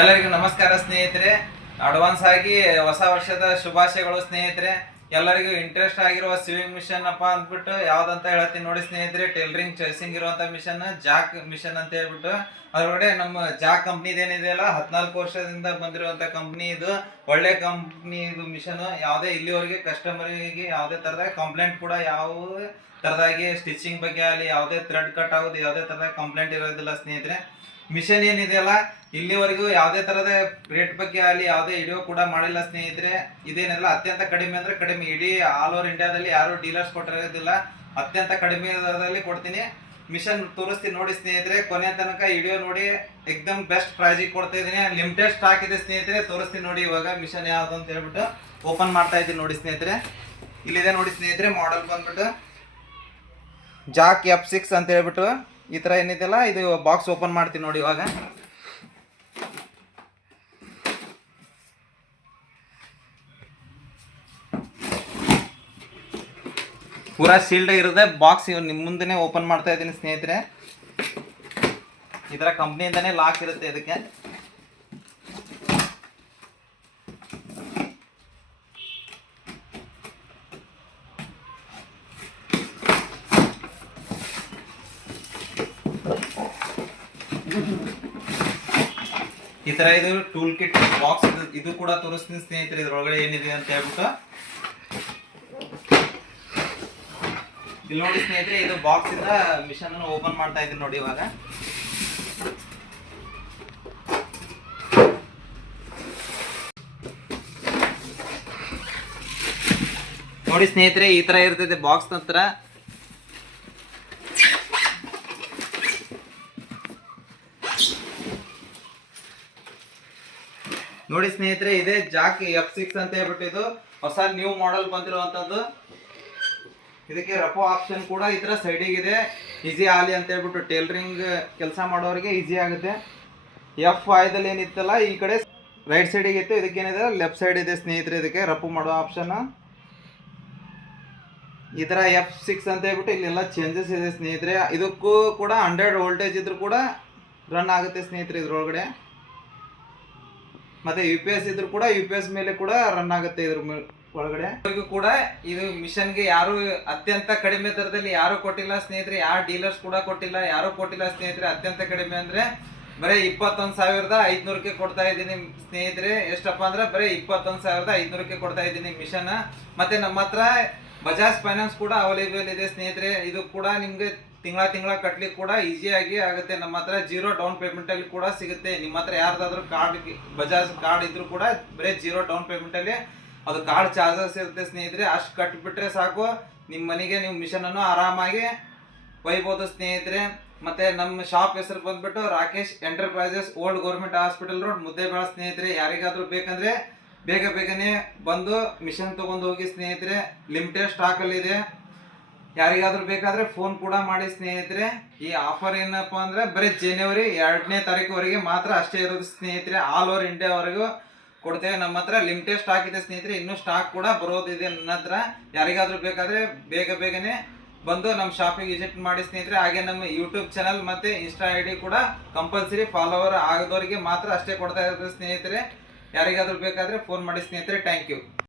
ಎಲ್ಲರಿಗೂ ನಮಸ್ಕಾರ ಸ್ನೇಹಿತರೆ. ಅಡ್ವಾನ್ಸ್ ಆಗಿ ಹೊಸ ವರ್ಷದ ಶುಭಾಶಯಗಳು ಸ್ನೇಹಿತರೆ. ಎಲ್ಲರಿಗೂ ಇಂಟ್ರೆಸ್ಟ್ ಆಗಿರುವ ಸ್ವಿಂಗ್ ಮಿಷನ್ ಅಪ್ಪ ಅಂದ್ಬಿಟ್ಟು ಯಾವ್ದಂತ ಹೇಳ್ತೀನಿ ನೋಡಿ ಸ್ನೇಹಿತರೆ. ಟೈಲರಿಂಗ್ ಚಾಯ್ಸಿಂಗ್ ಇರುವಂತ ಮಿಷನ್ ಜಾಕ್ ಮಿಷನ್ ಅಂತ ಹೇಳ್ಬಿಟ್ಟು ಅದರೊಳಗಡೆ ನಮ್ಮ ಜಾಕ್ ಕಂಪ್ನಿ ಏನಿದೆಯಲ್ಲ 14 ವರ್ಷದಿಂದ ಬಂದಿರುವಂತ ಕಂಪ್ನಿ ಇದು. ಒಳ್ಳೆ ಕಂಪ್ನಿ ಇದು ಮಿಷನ್. ಯಾವುದೇ ಇಲ್ಲಿವರೆಗೆ ಕಸ್ಟಮರಿಗೆ ಯಾವುದೇ ತರದ ಕಂಪ್ಲೇಂಟ್ ಕೂಡ ಯಾವ ತರದಾಗಿ ಸ್ಟಿಚಿಂಗ್ ಬಗ್ಗೆ ಆಗಲಿ ಯಾವುದೇ ಥ್ರೆಡ್ ಕಟ್ ಆಗೋದು ಯಾವುದೇ ತರದ ಕಂಪ್ಲೇಂಟ್ ಇರೋದಿಲ್ಲ ಸ್ನೇಹಿತರೆ. ಮಿಷನ್ ಏನಿದೆಯಲ್ಲ ಇಲ್ಲಿವರೆಗೂ ಯಾವುದೇ ತರದ ರೇಟ್ ಬಗ್ಗೆ ಆಗಲಿ ಯಾವುದೇ ವಿಡಿಯೋ ಕೂಡ ಮಾಡಿಲ್ಲ ಸ್ನೇಹಿತರೆ. ಇದೇನೆಲ್ಲ ಅತ್ಯಂತ ಕಡಿಮೆ ಅಂದ್ರೆ ಕಡಿಮೆ, ಇಡೀ ಆಲ್ ಓವರ್ ಇಂಡಿಯಾದಲ್ಲಿ ಯಾರು ಡೀಲರ್ಸ್ ಕೊಟ್ಟಿರೋದಿಲ್ಲ. ಅತ್ಯಂತ ಕಡಿಮೆ ದರದಲ್ಲಿ ಕೊಡ್ತೀನಿ. ಮಿಷನ್ ತೋರಿಸ್ತೀನಿ ನೋಡಿ ಸ್ನೇಹಿತರೆ. ಕೊನೆ ತನಕ ವಿಡಿಯೋ ನೋಡಿ. ಎಕ್ದಮ್ ಬೆಸ್ಟ್ ಪ್ರೈಸಿಗೆ ಕೊಡ್ತಾ ಇದೀನಿ. ಲಿಮಿಟೆಡ್ ಸ್ಟಾಕ್ ಇದೆ ಸ್ನೇಹಿತರೆ. ತೋರಿಸ್ತೀನಿ ನೋಡಿ ಇವಾಗ ಮಿಷನ್ ಯಾವ್ದು ಅಂತ ಹೇಳ್ಬಿಟ್ಟು ಓಪನ್ ಮಾಡ್ತಾ ಇದ್ದೀನಿ ನೋಡಿ ಸ್ನೇಹಿತರೆ. ಇಲ್ಲಿದೆ ನೋಡಿ ಸ್ನೇಹಿತರೆ. ಮಾಡೆಲ್ ಬಂದ್ಬಿಟ್ಟು ಜಾಕ್ F6 ಅಂತ ಹೇಳ್ಬಿಟ್ಟು ಈ ತರ ಏನಿದೆಯಲ್ಲ ಇದು ಬಾಕ್ಸ್ ಓಪನ್ ಮಾಡ್ತೀನಿ ನೋಡಿ ಇವಾಗ. ಪೂರಾ ಸೀಲ್ಡ್ ಇರುತ್ತೆ ಬಾಕ್ಸ್. ನಿಮ್ಮ ಮುಂದೆನೆ ಓಪನ್ ಮಾಡ್ತಾ ಇದ್ದೀನಿ ಸ್ನೇಹಿತರೆ. ಈ ತರ ಕಂಪ್ನಿಯಿಂದಾನೇ ಲಾಕ್ ಇರುತ್ತೆ ಇದಕ್ಕೆ. ಈ ತರ ಇದು ಟೂಲ್ ಕಿಟ್ ಬಾಕ್ಸ್ ಇದು ಕೂಡ ತೋರಿಸ್ತೀನಿ ಸ್ನೇಹಿತರೆ. ಇದ್ರೊಳಗಡೆ ಏನಿದೆ ಅಂತ ಹೇಳ್ಬಿಟ್ಟು ಇಲ್ಲಿ ನೋಡಿ ಸ್ನೇಹಿತರೆ. ಇದು ಬಾಕ್ಸ್ ಇಂದ ಮಿಷನ್ ಅನ್ನು ಓಪನ್ ಮಾಡ್ತಾ ಇದ್ದೀನಿ ನೋಡಿ ಇವಾಗ. ನೋಡಿ ಸ್ನೇಹಿತರೆ ಈ ತರ ಇರ್ತೈತೆ ಬಾಕ್ಸ್ ನಂತರ. ನೋಡಿ ಸ್ನೇಹಿತರೆ ಇದೆ ಜಾಕ್ F6 ಅಂತ ಹೇಳ್ಬಿಟ್ಟು ಇದು ಹೊಸ ನ್ಯೂ ಮಾಡೆಲ್ ಬಂದಿರುವಂತದ್ದು. ಇದಕ್ಕೆ ರಫೋ ಆಪ್ಷನ್ ಕೂಡ ಇದರ ಸೈಡಿಗೆ ಇದೆ. ಈಸಿ ಆಲಿ ಅಂತ ಹೇಳ್ಬಿಟ್ಟು ಟೈಲರಿಂಗ್ ಕೆಲಸ ಮಾಡೋರಿಗೆ ಈಸಿ ಆಗುತ್ತೆ. F5ದಲ್ಲಿ ಏನಿತ್ತಲ್ಲ ಈ ಕಡೆ ರೈಟ್ ಸೈಡಿಗೆ ಇತ್ತು, ಇದಕ್ಕೇನಿದೆ ಲೆಫ್ಟ್ ಸೈಡ್ ಇದೆ ಸ್ನೇಹಿತರೆ. ಇದಕ್ಕೆ ರಫು ಮಾಡೋ ಆಪ್ಷನ್ ಈ ತರ F6 ಅಂತ ಹೇಳ್ಬಿಟ್ಟು ಇಲ್ಲೆಲ್ಲ ಚೇಂಜಸ್ ಇದೆ ಸ್ನೇಹಿತರೆ. ಇದಕ್ಕೂ ಕೂಡ 100 ವೋಲ್ಟೇಜ್ ಇದ್ರೂ ಕೂಡ ರನ್ ಆಗುತ್ತೆ ಸ್ನೇಹಿತರೆ ಇದ್ರೊಳಗಡೆ. ಮತ್ತೆ UPS ಇದ್ರು ಕೂಡ UPS ಮೇಲೆ ಕೂಡ ರನ್ ಆಗುತ್ತೆ ಇದ್ರ ಒಳಗಡೆ. ಕೂಡ ಇದು ಮಿಷನ್ಗೆ ಯಾರು ಅತ್ಯಂತ ಕಡಿಮೆ ದರದಲ್ಲಿ ಯಾರು ಕೊಟ್ಟಿಲ್ಲ ಸ್ನೇಹಿತರೆ. ಯಾರು ಡೀಲರ್ಸ್ ಕೂಡ ಕೊಟ್ಟಿಲ್ಲ, ಯಾರು ಕೊಟ್ಟಿಲ್ಲ ಸ್ನೇಹಿತರೆ. ಅತ್ಯಂತ ಕಡಿಮೆ ಅಂದ್ರೆ ಬರೀ 21,500ಕ್ಕೆ ಕೊಡ್ತಾ ಇದ್ದೀನಿ ಸ್ನೇಹಿತರೆ. ಎಷ್ಟಪ್ಪ ಅಂದ್ರೆ ಬರೀ 21,500ಕ್ಕೆ ಕೊಡ್ತಾ ಇದ್ದೀನಿ ಮಿಷನ್. ಮತ್ತೆ ನಮ್ಮ ಹತ್ರ ಬಜಾಜ್ ಫೈನಾನ್ಸ್ ಕೂಡ ಅವೈಲೇಬಲ್ ಇದೆ ಸ್ನೇಹಿತರೆ. ಇದು ಕೂಡ ನಿಮ್ಗೆ ತಿಂಗಳ ಕಟ್ಲಿಕ್ಕೆ ಕೂಡ ಈಸಿಯಾಗಿ ಆಗುತ್ತೆ. ನಮ್ಮ ಹತ್ರ 0 ಡೌನ್ ಪೇಮೆಂಟ್ ಅಲ್ಲಿ ಕೂಡ ಸಿಗುತ್ತೆ. ನಿಮ್ಮ ಹತ್ರ ಯಾರ್ದಾದ್ರೂ ಕಾರ್ಡ್ ಬಜಾಜ್ ಕಾರ್ಡ್ ಇದ್ರು ಕೂಡ ಬರೀ 0 ಡೌನ್ ಪೇಮೆಂಟ್ ಅಲ್ಲಿ ಅದು ಕಾರ್ಡ್ ಚಾರ್ಜಸ್ ಇರುತ್ತೆ ಸ್ನೇಹಿತರೆ. ಅಷ್ಟು ಕಟ್ಬಿಟ್ರೆ ಸಾಕು, ನಿಮ್ಮ ಮನೆಗೆ ನೀವು ಮಿಷನ್ ಅನ್ನು ಆರಾಮಾಗಿ ಒಯ್ಬೋದು ಸ್ನೇಹಿತರೆ. ಮತ್ತೆ ನಮ್ಮ ಶಾಪ್ ಹೆಸರು ಬಂದ್ಬಿಟ್ಟು Rakesh enterprises, old government hospital road, Muddebihal ಸ್ನೇಹಿತರೆ. ಯಾರಿಗಾದ್ರೂ ಬೇಕಂದ್ರೆ ಬೇಗನೆ ಬಂದು ಮಿಷನ್ ತಗೊಂಡು ಹೋಗಿ ಸ್ನೇಹಿತರೆ. ಲಿಮಿಟೆಡ್ ಸ್ಟಾಕ್ ಅಲ್ಲಿ ಇದೆ. ಯಾರಿಗಾದ್ರೂ ಬೇಕಾದ್ರೆ ಫೋನ್ ಕೂಡ ಮಾಡಿ ಸ್ನೇಹಿತರೆ. ಈ ಆಫರ್ ಏನಪ್ಪಾ ಅಂದ್ರೆ ಬರೀ ಜನವರಿ 2ನೇ ತಾರೀಕುವರೆಗೆ ಮಾತ್ರ ಅಷ್ಟೇ ಇರೋದು ಸ್ನೇಹಿತರೆ. ಆಲ್ ಓವರ್ ಇಂಡಿಯಾವರೆಗೂ ಕೊಡ್ತೇವೆ. ನಮ್ಮ ಹತ್ರ ಲಿಮಿಟೆಡ್ ಸ್ಟಾಕ್ ಇದೆ ಸ್ನೇಹಿತರೆ. ಇನ್ನೂ ಸ್ಟಾಕ್ ಕೂಡ ಬರೋದಿದೆ ನನ್ನ ಹತ್ರ. ಯಾರಿಗಾದ್ರೂ ಬೇಕಾದ್ರೆ ಬೇಗನೆ ಬಂದು ನಮ್ಮ ಶಾಪಿಗೆ ವಿಸಿಟ್ ಮಾಡಿ ಸ್ನೇಹಿತರೆ. ಹಾಗೆ ನಮ್ಮ ಯೂಟ್ಯೂಬ್ ಚಾನಲ್ ಮತ್ತೆ ಇನ್ಸ್ಟಾ ID ಕೂಡ ಕಂಪಲ್ಸರಿ ಫಾಲೋವರ್ ಆಗದವರಿಗೆ ಮಾತ್ರ ಅಷ್ಟೇ ಕೊಡ್ತಾ ಇರೋದು ಸ್ನೇಹಿತರೆ. ಯಾರಿಗಾದ್ರೂ ಬೇಕಾದ್ರೆ ಫೋನ್ ಮಾಡಿ ಸ್ನೇಹಿತರೆ. Thank you.